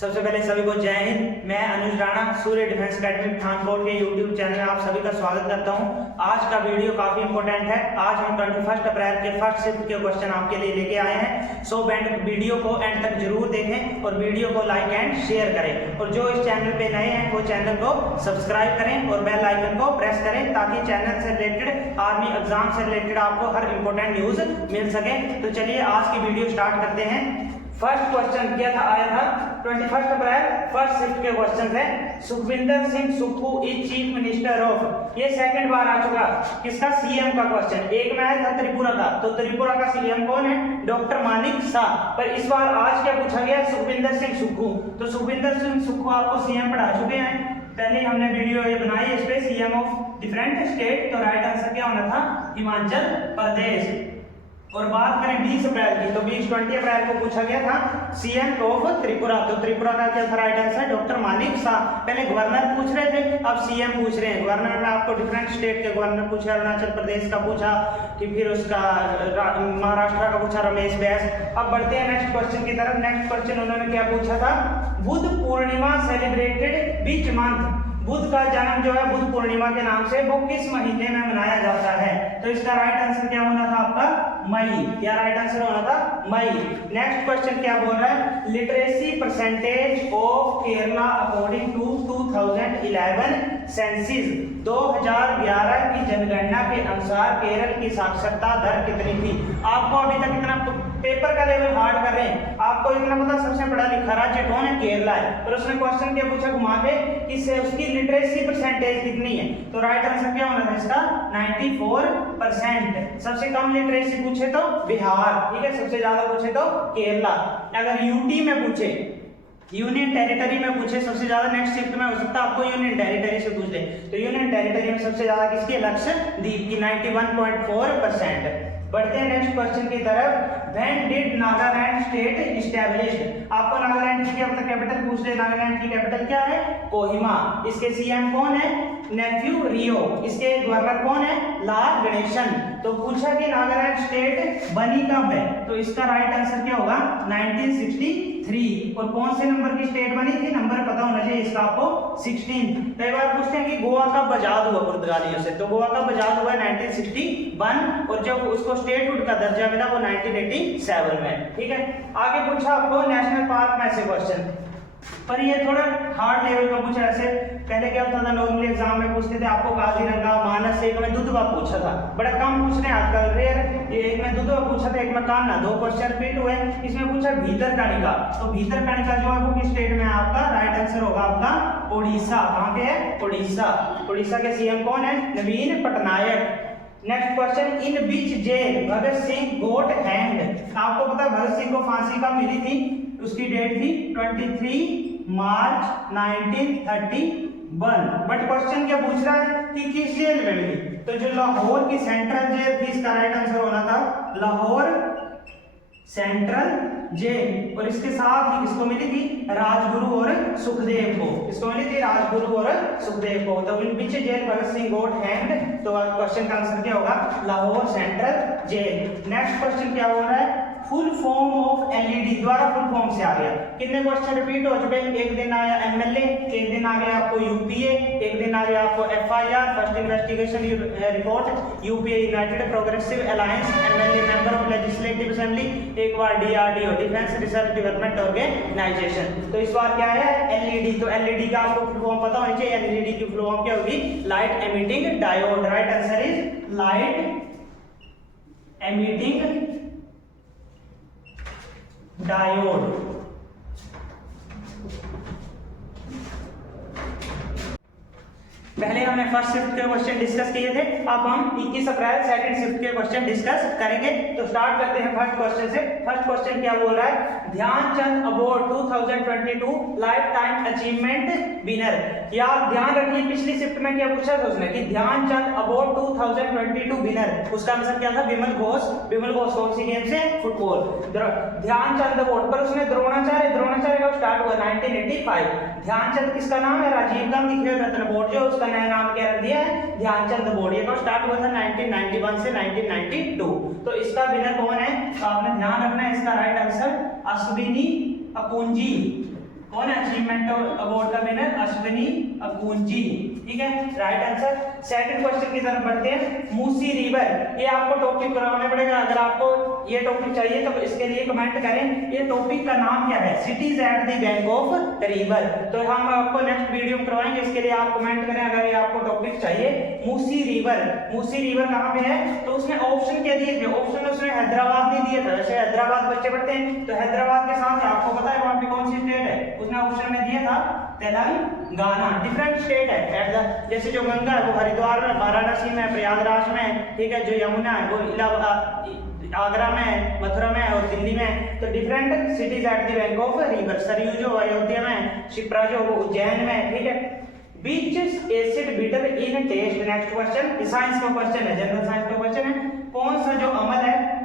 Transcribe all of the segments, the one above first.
सबसे पहले सभी को जय हिंद। मैं अनुज राणा सूर्य डिफेंस एकेडमी पठानकोट के यूट्यूब चैनल में आप सभी का स्वागत करता हूं। आज का वीडियो काफी इंपॉर्टेंट है। आज हम 21 अप्रैल के फर्स्ट शिफ्ट के क्वेश्चन आपके लिए लेके आए हैं। सो वीडियो को एंड तक जरूर देखें और वीडियो को लाइक एंड शेयर करें, और जो इस चैनल पे नए हैं वो चैनल को सब्सक्राइब करें और बेल आइकन को प्रेस करें ताकि चैनल से रिलेटेड आर्मी एग्जाम से रिलेटेड आपको हर इंपॉर्टेंट न्यूज मिल सके। तो चलिए आज की वीडियो स्टार्ट करते हैं। फर्स्ट क्वेश्चन क्या था, आया था 21 अप्रैल फर्स्ट शिफ्ट के क्वेश्चन है। Sukhvinder Singh Sukhu is chief minister of, ये सेकंड बार आ चुका किसका, सीएम का क्वेश्चन। एक में आया था त्रिपुरा का, तो त्रिपुरा का सीएम कौन है, डॉक्टर मानिक शाह। पर इस बार आज क्या पूछा गया, सुखविंदर सिंह सुक्खू। तो सुखविंदर सिंह सुक्खू आपको सीएम पढ़ा चुके हैं, पहले हमने वीडियो ये बनाई इस पे, सीएम ऑफ डिफरेंट स्टेट। तो राइट आंसर क्या होना था, हिमाचल प्रदेश। और बात करें 20 अप्रैल की, तो 20 अप्रैल को पूछा गया था सीएम ऑफ त्रिपुरा। तो त्रिपुरा का क्या था right answer, doctor Manik Shah. पहले गवर्नर पूछ रहे थे, अब सीएम पूछ रहे हैं। गवर्नर में आपको डिफरेंट स्टेट के गवर्नर पूछा, अरुणाचल प्रदेश का पूछा, फिर उसका महाराष्ट्र का पूछा रमेश बैस। अब बढ़ते हैं नेक्स्ट क्वेश्चन की तरफ। नेक्स्ट क्वेश्चन उन्होंने क्या पूछा था, बुद्ध पूर्णिमा सेलिब्रेटेड बीच मंथ। बुद्ध का जन्म जो है बुद्ध पूर्णिमा के नाम से वो किस महीने में मनाया जाता है। तो इसका राइट आंसर क्या होना था आपका, मई। क्या राइट आंसर होना था, मई। नेक्स्ट क्वेश्चन क्या बोल रहा है, literacy percentage of Kerala according to 2011 census. 2011 की जनगणना के अनुसार केरल की साक्षरता दर कितनी थी। आपको अभी तक इतना पेपर का लेवल हार्ड कर रहे हैं, आपको इतना पता सबसे पढ़ा लिखा राज्य कौन है, केरला है। और उसने क्वेश्चन क्या पूछा घुमा के, इससे उसकी लिटरेसी परसेंटेज कितनी है। तो राइट आंसर क्या होना था इसका, 94%। सबसे कम लिटरेसी पूछे तो बिहार, ठीक है, सबसे ज्यादा पूछे तो केरला। अगर यूटी में पूछे, यूनियन टेरिटरी में पूछे सबसे ज्यादा, नेक्स्ट शिफ्ट में हो सकता है आपको यूनियन टेरिटरी से पूछ ले, तो यूनियन टेरिटरी में सबसे ज्यादा किसकी, लक्षद्वीप की 91.4%। बढ़ते हैं नेक्स्ट क्वेश्चन की तरफ। When did Nagaland state established. आपको नागालैंड की कैपिटल पूछ ले, नागालैंड की कैपिटल क्या है, कोहिमा। इसके सीएम कौन है, नेफ्यू रियो। इसके गवर्नर कौन है, लाल गणेशन। तो पूछा कि नागालैंड स्टेट बनी कब है, तो इसका राइट आंसर क्या होगा, 1963। और कौन से नंबर की स्टेट बनी थी, नंबर पता होना चाहिए इसका आपको, 16। कई बार पूछते हैं कि गोवा कब आजाद हुआ पुर्तगालियों से, तो गोवा कब आजाद हुआ 1961, और जब उसको स्टेटहुड का दर्जा मिला वो 1987 में, ठीक है। आगे पूछा आपको नेशनल पार्क में से क्वेश्चन, पर ये थोड़ा हार्ड लेवल का पूछा। ऐसे पहले क्या होता था, नॉर्मली एग्जाम में पूछते थे आपको काजीरंगा, मानस, एक में दुधवा पूछा था, बड़ा कम पूछ रहे हैं आजकल, रेयर। ये एक में दुधवा पूछा था, एक में कान्हा, 2 क्वेश्चन रिपीट हुए। इसमें पूछा भीतरकनिका, तो भीतरकनिका जो है वो किस स्टेट में है आपका, राइट आंसर होगा आपका उड़ीसा। कहां पे है, उड़ीसा। उड़ीसा के सीएम कौन है, नवीन Patnaik. Next question, in which jail Bhagat Singh got hand. आपको पता है भगत सिंह को फांसी कब मिली थी, उसकी डेट थी 23 मार्च 1931। बट क्वेश्चन क्या पूछ रहा है कि किस जेल में मिली, तो जो लाहौर की सेंट्रल जेल थी, इसका राइट आंसर होना था लाहौर सेंट्रल जेल। और इसके साथ ही किसको मिली थी, राजगुरु और सुखदेव को। किसको मिली थी, राजगुरु और सुखदेव को। तो in which jail Bhagat Singh got hanged, तो क्वेश्चन का आंसर क्या होगा, Lahore central jail. Next question क्या हो रहा है, फुल फॉर्म ऑफ एलईडी, द्वारा फुल फॉर्म से आ गया। कितने क्वेश्चन रिपीट हो चुके हैं, एक दिन आया एमएलए, एक दिन आ गया आपको यूपीए, एक दिन आ गया आपको FIR first investigation report, UPA united progressive alliance, MLA member of legislative assembly, एक बार DRDO defence research development organisation. तो इस बार क्या है, एलईडी। तो एलईडी का आपको फुल फॉर्म पता होना चाहिए, एलईडी की फुल फॉर्म क्या होगी, light emitting diode. Right answer is light emitting diode. पहले हमने फर्स्ट शिफ्ट के क्वेश्चन डिस्कस किए थे, अब हम 21 अप्रैल सेकंड शिफ्ट के क्वेश्चन डिस्कस करेंगे। तो स्टार्ट करते हैं फर्स्ट क्वेश्चन से। फर्स्ट क्वेश्चन क्या बोल रहा है, Dhyan Chand award 2022 lifetime achievement winner. या ध्यान रखिए पिछली शिफ्ट में क्या पूछा था उसने कि ध्यानचंद अवार्ड 2022 विनर, उसका आंसर क्या था, विमल घोष। विमल घोष कौन सी गेम से, फुटबॉल। ध्यानचंद अवार्ड पर उसने द्रोणाचार्य का स्टार्ट हुआ 1985। ध्यानचंद किसका नाम है, राजीव गांधी खेल रत्न बोर्ड जो उसका नया नाम क्या रख दिया है, ध्यानचंद बोर्ड। ये स्टार्ट हुआ था 1991 से 1992। तो इसका विनर कौन है, तो आपने ध्यान रखना है, इसका राइट आंसर अश्विनी अपूंजी। कौन है अचीवमेंट अवार्ड का विनर? अश्विनी अकुंजी। ठीक है, राइट आंसर। सेकंड क्वेश्चन की तरफ बढ़ते हैं। मूसी रिवर, ये आपको टॉपिक कराना पड़ेगा। अगर आपको ये टॉपिक चाहिए तो इसके लिए कमेंट करें ये टॉपिक का नाम क्या है। Cities at the bank of river, तो हम आपको नेक्स्ट वीडियो में करवाएंगे, इसके लिए आप कमेंट करें अगर ये आपको टॉपिक चाहिए। मूसी रिवर, मूसी रिवर कहाँ पे है? तो उसमें ऑप्शन क्या दिए थे? ऑप्शन में उसने हैदराबाद नहीं दिया था। वैसे हैदराबाद बच्चे पढ़ते हैं तो हैदराबाद के साथ आपको पता है वहां पे कौन सी स्टेट है? उसने ऑप्शन में दिया था तेलंगाना। डिफरेंट स्टेट है एट द, जैसे जो गंगा है वो हरिद्वार में, वाराणसी में, प्रयागराज में, ठीक है, जो यमुना है वो आगरा में, मथुरा में और दिल्ली में। तो different cities at the bank of river. Saryu जो अयोध्या में, शिप्रा जो वो उज्जैन में। ठीक है, बीच acid bitter in taste. Next question science का क्वेश्चन है, जनरल साइंस का क्वेश्चन है। कौन सा जो अम्ल है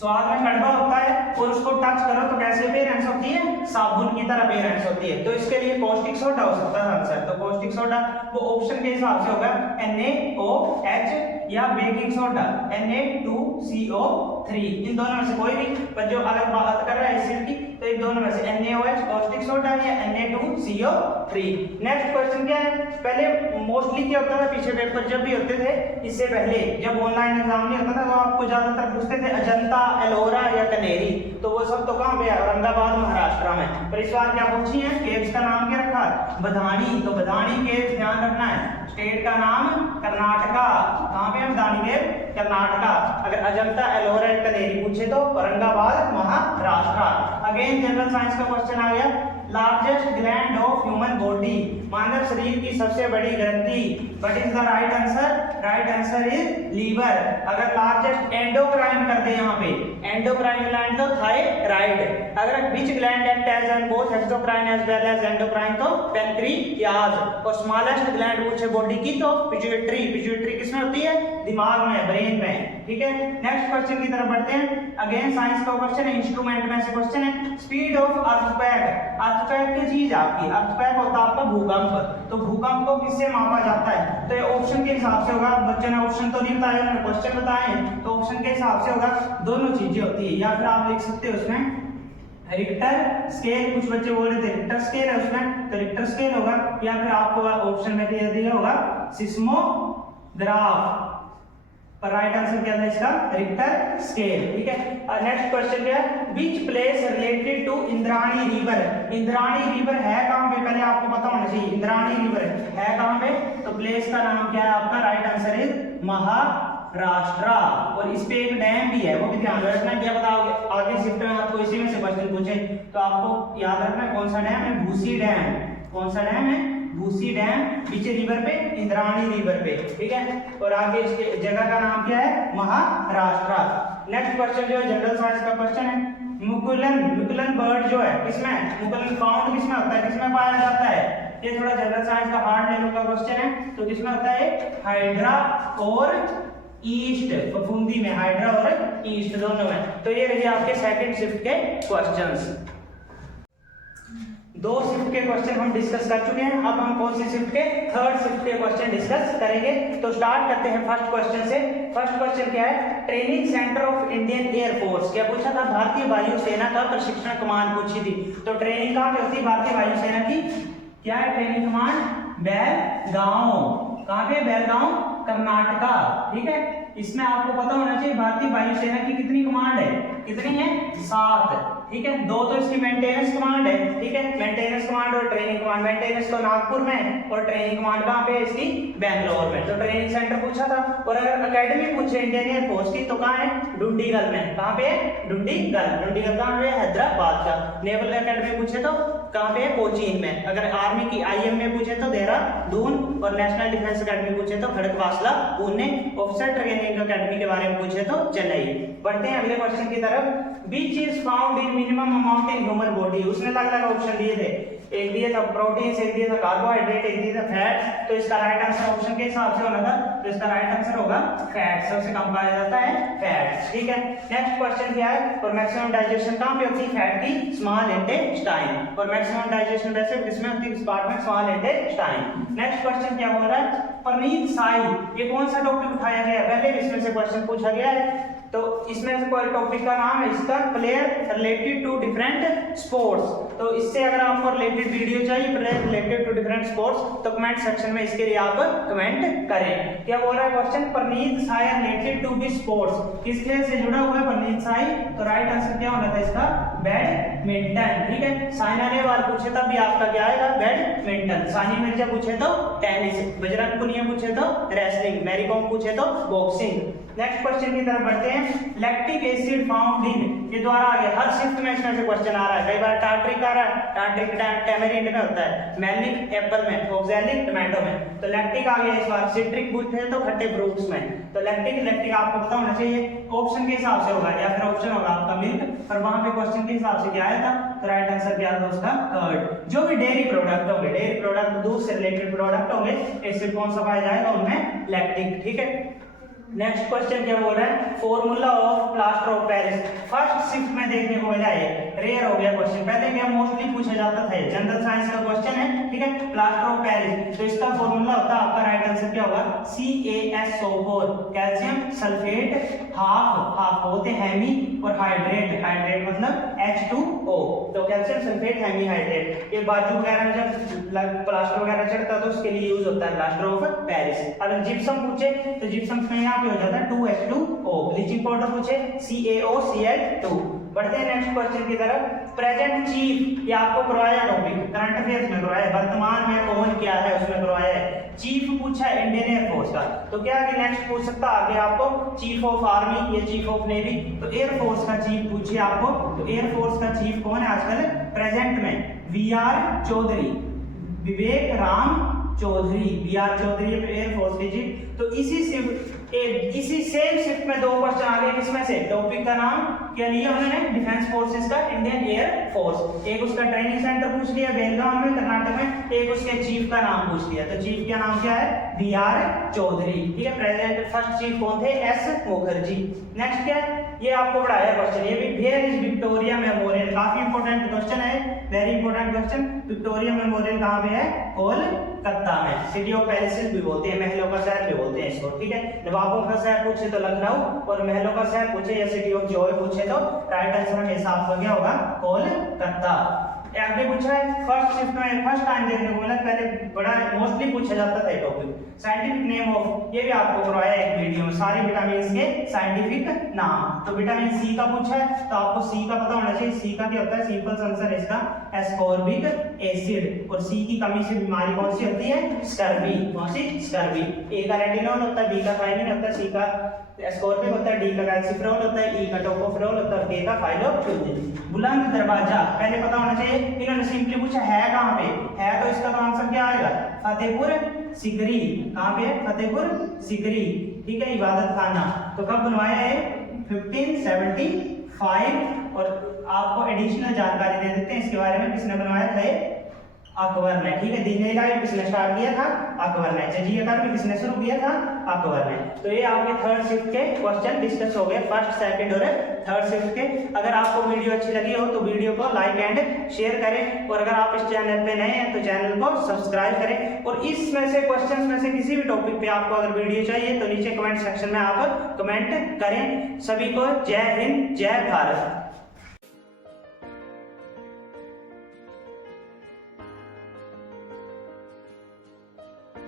स्वाद में कड़वा होता है और उसको टच करो तो कैसे अपीयरेंस होती है? साबुन की तरह अपीयरेंस होती है। तो इसके लिए कॉस्टिक सोडा हो सकता है आंसर। तो कॉस्टिक सोडा वो ऑप्शन के हिसाब से होगा NaOH या बेकिंग सोडा Na2CO3, इन दोनों में से कोई भी। पर जो अगर बात कर रहा है एसिड की तो इन दोनों में से NaOH कॉस्टिक सोडा या Na2CO3। नेक्स्ट क्वेश्चन क्या है? पहले मोस्टली क्या होता था, पीछे पेपर जब भी होते थे, इससे पहले जब ऑनलाइन एग्जाम नहीं होता था तो आपको ज्यादातर पूछते थे अजंता, एलोरा या कनेरी। तो वो सब तो कहाँ पे है? औरंगाबाद महाराष्ट्र में। पर इस बार क्या पूछी है? केव्स का नाम क्या रखा? बधानी। तो बधानी केव्स ध्यान रखना है। स्टेट का नाम कर्नाटका। कहाँ पे है बधानी केव? कर्नाटका। अगर अजंता, एलोरा या कनेरी पूछे तो Aurangabad Maharashtra. Again general science का क्वेश्चन आ गया। Largest gland of human body, मानव शरीर की सबसे बड़ी ग्रंथि। What is the right answer? Right answer is liver. अगर लार्जेस्ट एंडोक्राइन कर दे यहाँ पे, एंडोक्राइन ग्लैंड तो थायराइड। अगर which gland act as an both exocrine as well as endocrine तो पेनक्रियाज। और स्मॉलेस्ट ग्लैंड पूछे बॉडी की तो पिट्यूटरी। पिट्यूटरी किसमें होती है? दिमाग में, ब्रेन में। ठीक है, नेक्स्ट क्वेश्चन की तरफ बढ़ते हैं। अगेन साइंस का क्वेश्चन है, इंस्ट्रूमेंट में से क्वेश्चन है। स्पीड ऑफ अर्थक्वेक, अर्थक्वेक की चीज आपकी, अर्थक्वेक होता है आपका भूकंप। तो भूकंप को किससे मापा जाता है? तो ये ऑप्शन के हिसाब से होगा। बच्चों ने ऑप्शन तो नहीं बताया, उन्होंने क्वेश्चन बताए, तो ऑप्शन के हिसाब से होगा। दोनों चीजें होती है, या फिर आप लिख सकते हो उसमें रिक्टर स्केल। कुछ बच्चे बोल रहे थे रिक्टर स्केल है उसमें, तो रिक्टर स्केल होगा, या फिर आपको ऑप्शन में दिया होगा सिस्मोग्राफ। पर राइट आंसर क्या था इसका? Richter scale. ठीक है, नेक्स्ट क्वेश्चन क्या है? Which place related to Indrani river. Indrani river है कहां पे? पहले आपको पता होना चाहिए इंद्राणी रिवर है कहां पे। तो प्लेस का नाम क्या है आपका? Right answer is Maharashtra. और इस पे एक डैम भी है, वो भी ध्यान रखना। क्या पता आगे शिफ्ट में आपको इसी में से क्वेश्चन पूछे तो आपको याद रखना कौन सा डैम है? भूसी डैम। कौन सा डैम है? भूसी डैम। बीच रिवर पे? इंद्राणी रिवर पे। ठीक है, और आगे इसके जगह का नाम क्या है? महाराष्ट्र। नेक्स्ट क्वेश्चन जो है जनरल साइंस का क्वेश्चन है। मुकुलन, मुकुलन बर्ड जो है किसमें? मुकुलन फाउंड किसमें होता है? किसमें पाया जाता है? ये थोड़ा जनरल साइंस का हार्ड लेवल का क्वेश्चन है। तो किसमें होता है? हाइड्रा और ईस्ट, फफूंदी में। हाइड्रा और ईस्ट दोनों में। तो ये रही आपके सेकंड शिफ्ट के क्वेश्चंस। दो शिफ्ट के क्वेश्चन हम डिस्कस कर चुके हैं। अब हम कौन सी शिफ्ट के? थर्ड शिफ्ट के क्वेश्चन डिस्कस करेंगे। तो स्टार्ट करते हैं फर्स्ट क्वेश्चन से। फर्स्ट क्वेश्चन क्या है? Training centre of Indian air force. क्या पूछा था? भारतीय वायुसेना का प्रशिक्षण कमान पूछी थी। तो ट्रेनिंग कहाँ पे होती है भारतीय वायुसेना की? क्या है ट्रेनिंग कमान? बेलगांव। कहाँ पे? बेलगांव, कर्नाटका। ठीक है, इसमें आपको पता होना चाहिए भारतीय वायुसेना की कितनी कमांड है? कितनी है? 7। ठीक है, 2 तो इसकी मेंटेनेंस कमांड है। ठीक है, मेंटेनेंस कमांड और ट्रेनिंग कमांड। मेंटेनेंस तो नागपुर में और ट्रेनिंग कमांड कहाँ पे है इसकी? बेंगलोर में। तो ट्रेनिंग सेंटर पूछा था। और अगर एकेडमी पूछे इंडियन एयरफोर्स की तो कहाँ है? डुंडीगल में। कहाँ पे है? डुंडीगल। डुंडीगल कहाँ पे? हैदराबाद का। नेवल एकेडमी पूछे तो कहाँ पे है? कोचीन में। अगर आर्मी की IM में पूछे तो देहरादून। और नेशनल डिफेंस एकेडमी पूछे तो Khadakwasla Pune. Officer training academy के बारे में पूछे तो चेन्नई। बढ़ते हैं अगले क्वेश्चन की तरफ। Which is found in minimum amount in human body. उसने अलग अलग ऑप्शन दिए थे, एक दिया था प्रोटीन, एक दिया था कार्बोहाइड्रेट, एक दिया था फैट। तो इसका राइट आंसर ऑप्शन के हिसाब से होना था, तो इसका राइट आंसर होगा फैट। सबसे कम पाया जाता है फैट। ठीक है, नेक्स्ट क्वेश्चन क्या है? और मैक्सिमम डाइजेशन कहां पे होती है फैट की? Small intestine. और मैक्सिमम डाइजेशन वैसे किसमें होती है? Compartment small intestine. Next question क्या बोल रहा है? परनीत साई, ये कौन सा टॉपिक उठाया गया? पहले इसमें से क्वेश्चन पूछा गया है। तो इसमें से कोई टॉपिक का नाम है इसका player related to different sports. तो इससे अगर आपको रिलेटेड वीडियो चाहिए player related to different sports तो कमेंट सेक्शन में इसके लिए आप कमेंट करें। क्या बोल रहा है question, Praneeth Sai related to B sports, किस खेल से जुड़ा हुआ है परनीत साई? तो राइट आंसर क्या होना था इसका, बैडमिंटन। ठीक है, साइना नेहवाल पूछे तब भी आपका क्या आएगा, बैडमिंटन। सानी मिर्जा पूछे तो टेनिस, बजरंग पुनिया पूछे तो रेसलिंग, मैरी कॉम पूछे तो बॉक्सिंग। नेक्स्ट क्वेश्चन की तरफ बढ़ते हैं। लैक्टिक एसिड फाउंड इन, ये द्वारा आगे हर शिफ्ट में इसमें से क्वेश्चन आ रहा है, कई बार टार्ट्रिक आ रहा है, टार्ट्रिक टैमेरिंड में होता है, मैलिक एप्पल में, ऑक्सैलिक टोमेटो में। तो लैक्टिक आ गया इस बार, सिट्रिक पूछे तो खट्टे फ्रूट्स में। तो लैक्टिक आपको पता होना चाहिए, ऑप्शन के हिसाब से होगा या फिर ऑप्शन होगा आपका मिल्क, पर वहां पे क्वेश्चन के हिसाब से क्या आया था, तो राइट आंसर क्या था उसका कर्ड। जो भी डेयरी प्रोडक्ट होंगे, डेयरी प्रोडक्ट दूध से रिलेटेड प्रोडक्ट होंगे, एसिड कौन सा पाया जाएगा उनमें, लैक्टिक। ठीक है, नेक्स्ट क्वेश्चन क्या बोल रहा है, formula of plaster of Paris. First shift में देखने को मिला है, रेयर हो गया क्वेश्चन, पहले क्या मोस्टली पूछा जाता था, जनरल साइंस का क्वेश्चन है। ठीक है, प्लास्टर ऑफ पेरिस, तो इसका फॉर्मूला होता है आपका राइट आंसर क्या होगा, CaSO4, कैल्शियम सल्फेट हाफ होते हेमी और हाइड्रेट मतलब H2O, तो कैल्शियम सल्फेट हेमी हाइड्रेट। ये बाजू वगैरह में जब प्लास्टर वगैरह चढ़ता है तो उसके लिए यूज होता है प्लास्टर ऑफ पेरिस। अगर जिप्सम पूछे तो जिप्सम में यहाँ पे हो जाता है 2H2O, ब्लीचिंग पाउडर पूछे CaOCl2। बढ़ते हैं नेक्स्ट क्वेश्चन की तरफ। प्रेजेंट चीफ, ये आपको करवाया टॉपिक, करंट अफेयर्स में करवाया, वर्तमान में कौन क्या है उसमें करवाया है। चीफ पूछा है इंडियन एयरफोर्स का, तो क्या आगे नेक्स्ट पूछ सकता आगे आपको चीफ ऑफ आर्मी या चीफ ऑफ नेवी, तो एयरफोर्स का चीफ पूछिए आपको, तो एयरफोर्स का चीफ कौन है आजकल प्रेजेंट में, VR चौधरी, विवेक राम चौधरी, VR चौधरी एयरफोर्स के चीफ। तो इसी सेम शिफ्ट में दो क्वेश्चन आ गए, किसमें से, टॉपिक का नाम क्या लिया उन्होंने, डिफेंस फोर्सेस का इंडियन एयर फोर्स। एक उसका ट्रेनिंग सेंटर पूछ लिया बेलगाम में कर्नाटक में, एक उसके चीफ का नाम पूछ लिया, तो चीफ का नाम क्या है, VR चौधरी। ठीक है, प्रेजेंट फर्स्ट चीफ कौन थे, S मुखर्जी। नेक्स्ट क्या है, ये आपको पढ़ाया क्वेश्चन, ये भी वेयर इज विक्टोरिया मेमोरियल, काफी इंपॉर्टेंट क्वेश्चन है, very important question. Victoria memorial कहां पे है, कोलकाता में, सिटी ऑफ पैलेसेस भी बोलते हैं, महलों का शहर भी बोलते हैं इसको। ठीक है, नवाबों का शहर पूछे तो लखनऊ और महलों का शहर पूछे या सिटी ऑफ जॉय पूछे तो राइट आंसर हमेशा आपका क्या होगा, कोलकाता। आगे पूछा है फर्स्ट शिफ्ट में फर्स्ट टाइम देखने को मिला, पहले बड़ा मोस्टली पूछा जाता था ये टॉपिक, साइंटिफिक नेम ऑफ, ये भी आपको करवाया एक वीडियो में, सारे विटामिन के साइंटिफिक नाम। तो विटामिन सी का पूछा है तो आपको सी का पता होना चाहिए, सी का क्या होता है, सिंपल आंसर है इसका एस्कॉर्बिक एसिड। और सी की कमी से बीमारी कौन सी होती है, स्कर्वी। कौन सी, स्कर्वी। ए का रेटिनॉल होता है, बी का थायमिन होता है, सी का एस्कॉर्बिक होता है, डी का कैल्सिफेरॉल होता है, ई का टोकोफेरॉल होता है, के का फाइलोफ्यूजिन। बुलंद दरवाजा पहले पता होना चाहिए, इन्होंने सिंपली पूछा है कहां पे है, तो इसका तो आंसर क्या आएगा, फतेहपुर सिकरी। कहां पे है, फतेहपुर सिकरी। ठीक है, इबादत खाना। तो कब बनवाया है, 1575। और आपको एडिशनल जानकारी दे देते हैं इसके बारे में, किसने बनवाया था, अकबर ने। ठीक है, दीन इलाही किसने स्टार्ट किया था, अकबर ने। जजिया कर भी किसने शुरू किया था, अकबर ने। तो ये आपके थर्ड शिफ्ट के क्वेश्चन डिस्कस हो गए, फर्स्ट सेकंड और थर्ड शिफ्ट के। अगर आपको वीडियो अच्छी लगी हो तो वीडियो को लाइक एंड शेयर करें, और अगर आप इस चैनल पे नए हैं तो चैनल को सब्सक्राइब करें। और इसमें से क्वेश्चंस में से किसी भी टॉपिक पे आपको अगर वीडियो चाहिए तो नीचे कमेंट सेक्शन में आप कमेंट करें। सभी को जय हिंद, जय भारत।